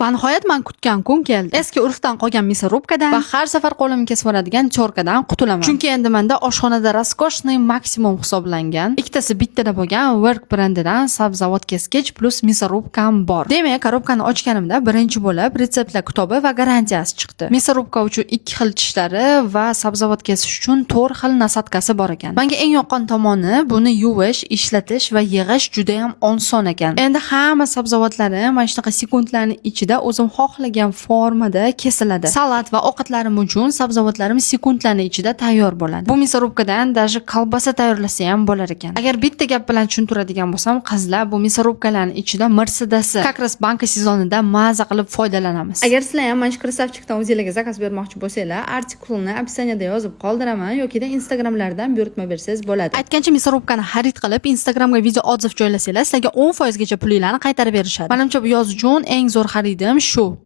Va nihoyat men kutgan kun keldi. Eski urfdan qolgan мясорубкаdan va har safar qo'limga kesib oladigan chorkadan qutulaman. Chunki endi menda oshxonada raskoshniy maksimum hisoblangan ikkitasi bittada bo'lgan Work brendidan sabzavot keskich plus мясорубкам bor. Demak, korobkani ochganimda birinchi bo'lib retseptlar kitobi va garantiyasi chiqdi. мясорубка uchun 2 xil tishlari va sabzavot kesish uchun 4 xil nasatkasi bor ekan. Menga eng yoqqan tomoni buni yuvish, ishlatish va yig'ish juda ham oson ekan. Endi hamma sabzavotlarim mana shunaqa sekundlarning ichida o'zim xohlagan formada kesiladi. Salat va ovqatlarim uchun sabzavotlarim sekundlarning ichida tayyor bo'ladi. Bu мясорубкаdan даже kolbasa tayyorlasa ham bo'lar ekan. Agar bitta gap bilan tushuntiradigan bo'lsam, qizlar bu мясорубкаlarning ichida Mercedes'i Kakras banka sezonida maza qilib foydalanamiz. Agar sizlar ham mana shu krasavchikdan o'zingizga zakaz bermoqchi bo'lsanglar, artiklni opsiyaniyada yozib qoldiraman yoki Instagramlardan buyurtma bersangiz bo'ladi. Aytgancha мясорубкani xarid qilib Instagramga video otziq joylasanglar, sizlarga 10% gacha pulinglarni qaytarib berishadi. Menimcha bu yoz uchun eng zo'r xaridim shu.